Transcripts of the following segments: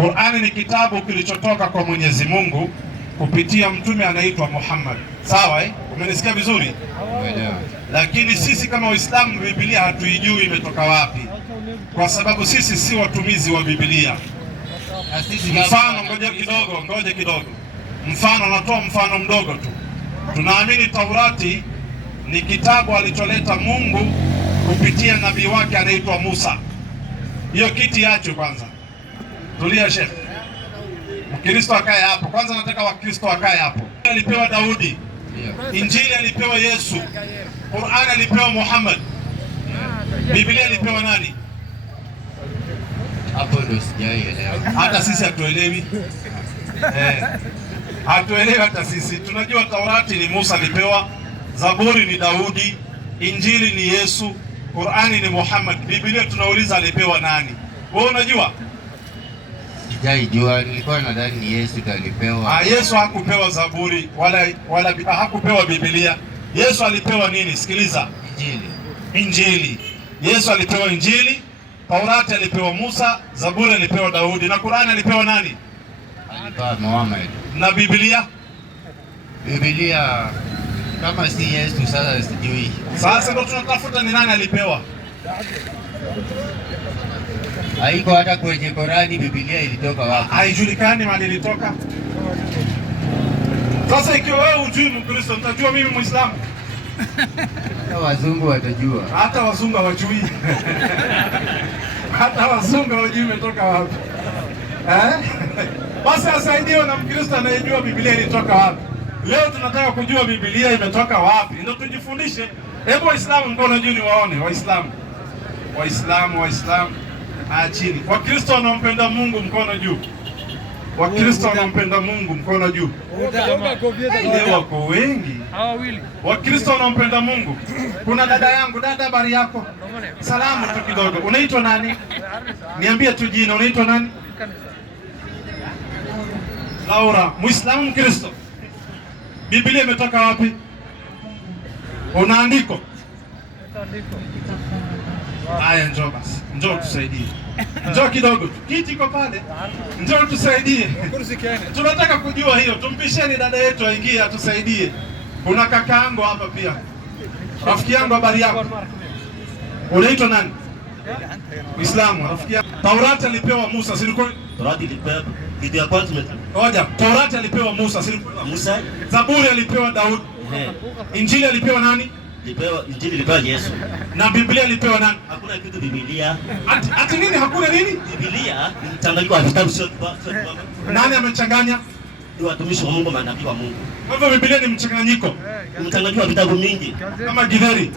Qur'ani ni kitabu kilichotoka kwa Mwenyezi Mungu kupitia mtume anaitwa Muhammad. Sawa Umenisikia vizuri? Lakini sisi kama Waislamu Biblia hatuijui imetoka wapi, kwa sababu sisi si watumizi wa Biblia. Mfano, ngoja kidogo. Mfano, natoa mfano mdogo tu. Tunaamini Taurati ni kitabu alicholeta Mungu kupitia nabii wake anaitwa Musa. Hiyo kiti yacho kwanza. Tulia Sheikh. Mkristo akae hapo. Kwanza nataka Wakristo akae hapo. Alipewa Daudi. Injili alipewa Yesu. Qur'an alipewa Muhammad. Biblia alipewa nani? Hapo ndio sijaelewa. Hata sisi hatuelewi. Hatuelewi hata sisi. Tunajua Taurati ni Musa alipewa, Zaburi ni Daudi, Injili ni Yesu, Qur'ani ni Muhammad. Biblia tunauliza alipewa nani? Wewe unajua? Sijaijua, nilikuwa nadhani ni Yesu alipewa. Yesu hakupewa Zaburi wala hakupewa Biblia. Yesu alipewa nini? Sikiliza. Injili. Yesu alipewa Injili, Taurati alipewa Musa, Zaburi alipewa Daudi, na Qur'ani alipewa nani? Alipewa Muhammad. Na Biblia kama si Yesu sasa sijui. Sasa ndio tunatafuta ni nani alipewa. Haiko hata kwenye Qur'ani. Biblia ilitoka wapi? Haijulikani mahali ilitoka. Sasa ikiwa wewe hujui Mkristo, utajua mimi Muislamu? Hata wazungu watajua. Hata wazungu hawajui. Hata wazungu hawajui imetoka wapi. Basi asaidiwe na Mkristo anayejua Biblia ilitoka wapi. Leo tunataka kujua Biblia imetoka wapi, ndio tujifundishe. Hebu Waislamu mkono juu ni waone. Waislamu chini. Wakristo wanaompenda Mungu mkono juu. Wakristo wanaompenda Mungu mkono juu. Leo wako wengi. Wakristo wanaompenda Mungu. Kuna dada yangu. Dada, habari yako? Salamu tu kidogo. Unaitwa nani? Niambie tu jina. Unaitwa nani? Laura. Muislamu, Mkristo. Biblia imetoka wapi? Unaandiko? Haya, njoo basi. Njoo tusaidie. Njoo kidogo. Kiti iko pale. Njoo tusaidie. Tunataka kujua hiyo. Tumpisheni dada yetu aingie atusaidie. Kuna kakaangu hapa pia. Rafiki yangu, habari yako? Unaitwa nani? Muislamu, rafiki yangu. Taurati alipewa Musa, si ndio? Taurati ilipewa kitu ya kwanza. Ngoja, Taurati alipewa Musa, si ndio? Musa. Zaburi alipewa Daudi. Injili alipewa nani? Injili ilipewa Yesu. Na Biblia ilipewa nani? Hakuna kitu Biblia. Ati nini? Hakuna nini? Biblia ni mchanganyiko wa vitabu, sio nani amechanganya? Ni watumishi wa Mungu, manabii wa Mungu. Kwa hivyo Biblia ni mchanganyiko. Ni mchanganyiko wa vitabu mingi. Kama Githeri.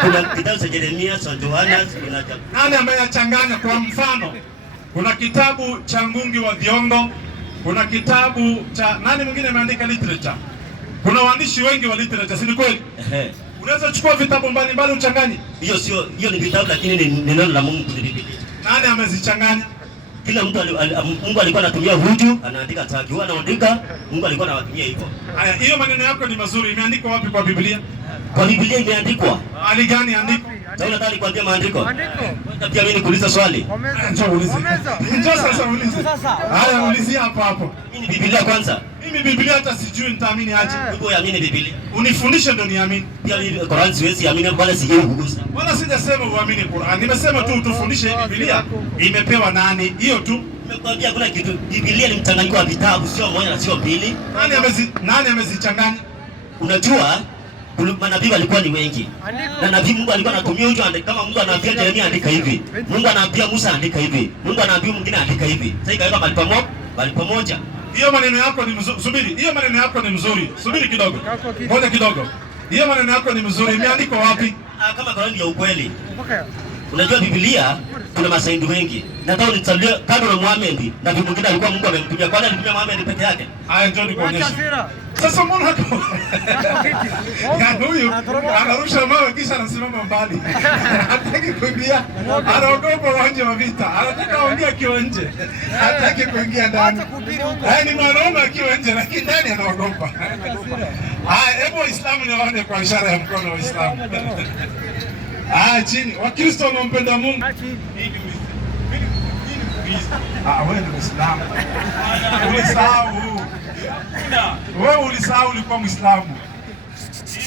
Kuna kitabu cha Yeremia, cha Yohana, kuna nani ameyachanganya? Kwa mfano, kuna kitabu cha Ngugi wa Thiong'o, kuna kitabu cha nani mwingine ameandika literature. Kuna waandishi wengi wa literature, si kweli? Unaweza kuchukua vitabu mbalimbali uchanganye. Hiyo ni vitabu, lakini ni neno la Mungu kwenye Biblia. Nani amezichanganya? Kila mtu Mungu alikuwa anatumia huju, anaandika taki. Huwa anaandika, Mungu alikuwa anawatumia hivyo. Haya, hiyo maneno yako ni mazuri. Imeandikwa wapi kwa Biblia? Kwa Biblia imeandikwa. Hali gani andiko? Sasa nataka nikwambie maandiko. Pia mimi nikuuliza swali. Njoo uulize. Njoo sasa uulize. Haya, ulizia hapo hapo. Mimi Biblia kwanza. Mimi Biblia hata sijui nitaamini aje. Wewe uamini Biblia. Unifundishe ndio niamini. Pia mimi Qur'an siwezi amini wala sijui kugusa. Wala sijasema uamini Qur'an. Nimesema tu utufundishe Biblia imepewa nani. Hiyo tu. Nimekwambia kuna kitu. Biblia ni mchanganyiko wa vitabu, sio moja na sio mbili. Nani amezichanganya? Unajua manabii walikuwa ni wengi. Na nabii Mungu alikuwa anatumia huyo, kama Mungu anaambia Yeremia andika hivi. Mungu anaambia Musa andika hivi. Mungu anaambia mwingine andika hivi. Sasa ikaweka mahali pamoja. Hiyo maneno yako ni mzuri. Subiri. Hiyo maneno yako ni mzuri. Subiri kidogo. Ngoja kidogo. Hiyo maneno yako ni mzuri. Imeandikwa wapi? Kama Qur'ani ya ukweli. Unajua Biblia kuna masaidi wengi. Nataka nitalie kando na Muhammad na vitu vingine alikuwa Mungu amemtumia. Kwani alitumia Muhammad peke yake? Haya, njoo nikuonyeshe. Sasa mbona hapo? Huyu anarusha mawe kisha anasimama mbali. Hataki kuingia. Anaogopa uwanja wa vita. Anataka aongee akiwa nje. Hataki kuingia ndani. Ni mwanaume akiwa nje lakini ndani anaogopa. Hebu Waislamu niwaone kwa ishara ya mkono wa Waislamu. Chini. Wakristo wanaompenda Mungu. Mkristo. Wewe ni Muislamu. Ulisahau. Wewe ulisahau ulikuwa Muislamu.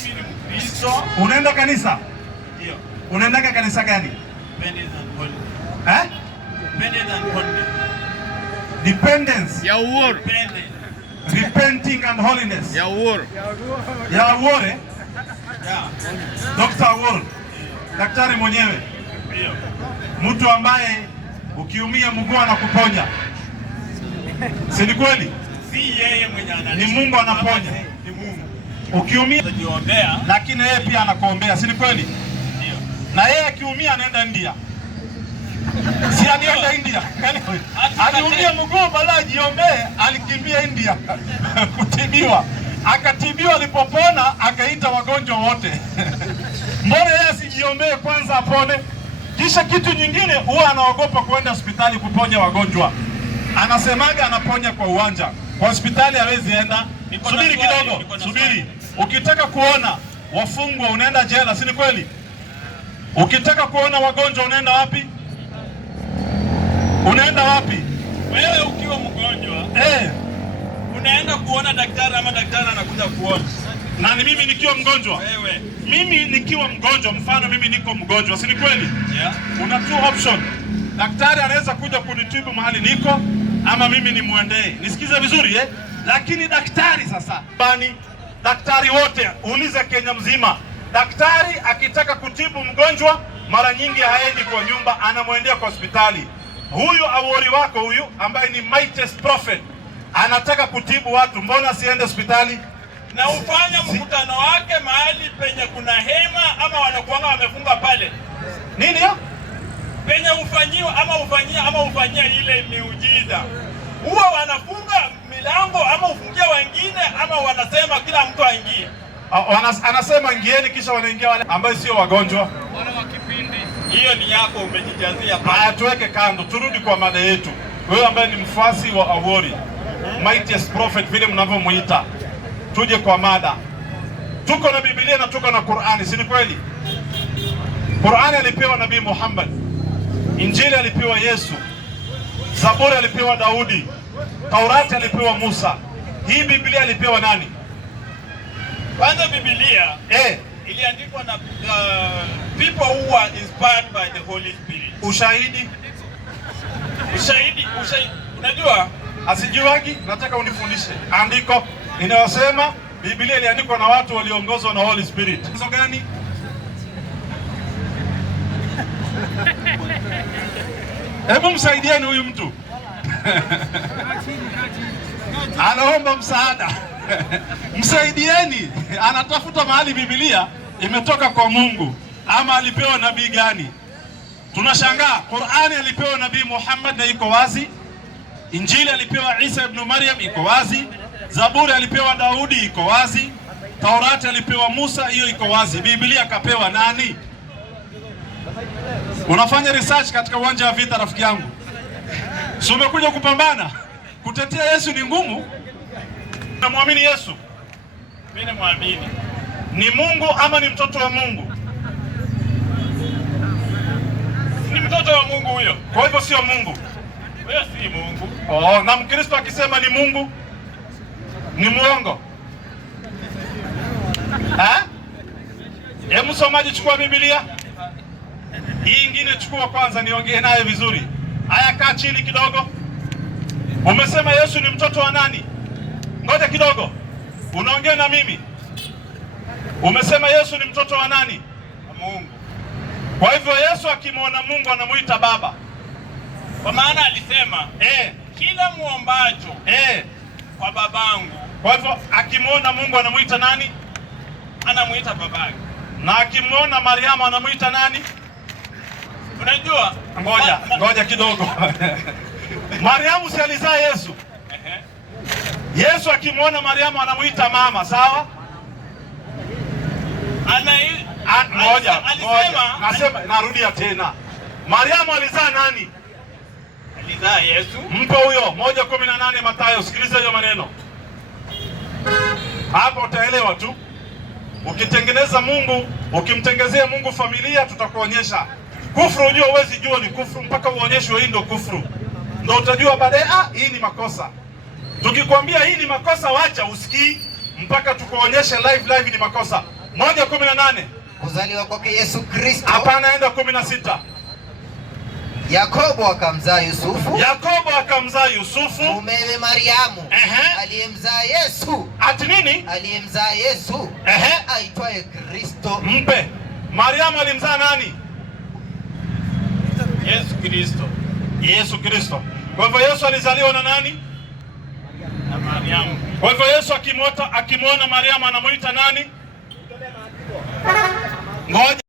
Mimi ni Mkristo. Unaenda kanisa? Ndio. Unaenda kanisa gani? Dependence and holiness. Dependence and holiness. Dependence. Ya uhuru. Repenting and holiness. Ya uhuru. Ya Awori? Yeah. Dr. Awori. Daktari mwenyewe. Ndio. Mtu ambaye ukiumia mguu anakuponya. Si ni kweli? Si yeye mwenye ni Mungu anaponya. Ni Mungu. Ukiumia unajiombea, lakini yeye pia anakuombea, si ni kweli? Ndio. Na yeye akiumia anaenda India. Si alienda India. Aliumia mguu bala ajiombee, alikimbia India kutibiwa. Akatibiwa, alipopona akaita wagonjwa wote. Mbona yeye asijiombee kwanza apone? Kisha kitu nyingine, huwa anaogopa kwenda hospitali kuponya wagonjwa. Anasemaga anaponya kwa uwanja. Kwa hospitali hawezi enda. Subiri kidogo, subiri. Ukitaka kuona wafungwa unaenda jela, si ni kweli? Ukitaka kuona wagonjwa unaenda wapi? Unaenda wapi? Wewe ukiwa mgonjwa, unaenda kuona daktari ama daktari anakuja kuona? Na ni mimi nikiwa mgonjwa. Wewe. Mimi nikiwa mgonjwa, mfano mimi niko mgonjwa, si ni kweli? Yeah. Una two option. Daktari anaweza kuja kunitibu mahali niko ama mimi nimwendee. Nisikize vizuri Lakini daktari sasa, daktari wote uulize Kenya mzima. Daktari akitaka kutibu mgonjwa mara nyingi haendi kwa nyumba, anamwendea kwa hospitali. Huyu Awori wako huyu ambaye ni mightiest prophet anataka kutibu watu, mbona asiende hospitali? Na ufanya mkutano wake mahali penye kuna hema ama wanakuanga wamefunga pale. Nini hiyo? Penye ufanyiwa ama ufanyia ile miujiza. Huwa wanafunga milango ama ufungia wengine ama wanasema kila mtu aingie. Anasema ingieni, kisha wanaingia wale ambao sio wagonjwa. Wale wa kipindi. Hiyo ni yako, umejijazia pale. Haya, tuweke kando, turudi kwa mada yetu. Wewe ambaye ni mfuasi wa Awori, mightiest prophet vile mnavyomuita. Tuje kwa mada. Tuko na Biblia na tuko na Qur'ani, si ni kweli? Qur'ani alipewa Nabii Muhammad. Injili alipewa Yesu. Zaburi alipewa Daudi. Taurati alipewa Musa. Hii Biblia alipewa nani? Kwanza Biblia iliandikwa na people who were inspired by the Holy Spirit. Ushahidi. Unajua? Asijuagi, nataka unifundishe. Andiko inayosema Biblia iliandikwa na watu waliongozwa na Holy Spirit. Hizo gani? Hebu msaidieni huyu mtu. Anaomba msaada. Msaidieni. Anatafuta mahali Biblia imetoka kwa Mungu ama alipewa nabii gani? Tunashangaa. Qur'ani alipewa Nabii Muhammad na iko wazi. Injili alipewa Isa ibn Maryam, iko wazi. Zaburi alipewa Daudi, iko wazi. Taurati alipewa Musa, hiyo iko wazi. Biblia akapewa nani? Unafanya research katika uwanja wa vita, rafiki yangu. Si umekuja kupambana? Kutetea Yesu ni ngumu. Unamwamini Yesu? Mimi namwamini. Ni Mungu ama ni mtoto wa Mungu? Ni mtoto wa Mungu huyo. Kwa hivyo sio Mungu. Huyo si Mungu. Na Mkristo akisema ni Mungu ni muongo. Hebu msomaji, chukua Biblia. Hii ingine chukua kwanza niongee naye vizuri. Haya, kaa chini kidogo. Umesema Yesu ni mtoto wa nani? Ngoja kidogo. Unaongea na mimi. Umesema Yesu ni mtoto wa nani? Wa Mungu. Kwa hivyo Yesu akimwona Mungu anamuita baba. Kwa maana alisema, kila muombacho kwa babangu. Kwa hivyo akimwona Mungu anamuita nani? Anamuita babake. Na akimwona Mariamu anamuita nani? Unajua? Ngoja kidogo. Mariamu si alizaa Yesu. Yesu akimwona Mariamu anamuita mama, sawa? Nasema, narudia tena. Mariamu alizaa nani? Alizaa Yesu. Mpe huyo 1:18 Mathayo, sikiliza hiyo maneno. Hapo utaelewa tu. Ukitengeneza Mungu, ukimtengezea Mungu familia, tutakuonyesha. Kufuru unajua, huwezi jua ni kufuru mpaka uonyeshwe hii ndio kufuru. ndio utajua baadaye, hii ni makosa. Tukikwambia hii ni makosa, wacha usikii mpaka tukuonyeshe live ni makosa. 1:18 kuzaliwa kwake Yesu Kristo. Hapana, enda 16. Yakobo akamzaa Yusufu. Yakobo akamzaa Yusufu mumewe Mariamu. Aliyemzaa Yesu. Ati nini? Aliyemzaa Yesu. Aitwaye Kristo. Mpe. Mariamu alimzaa nani? Yesu Kristo. Yesu Kristo. Kwa hivyo Yesu alizaliwa na nani? Na Mariamu. Kwa hivyo Yesu akimwona Mariamu anamuita nani? Ngoja.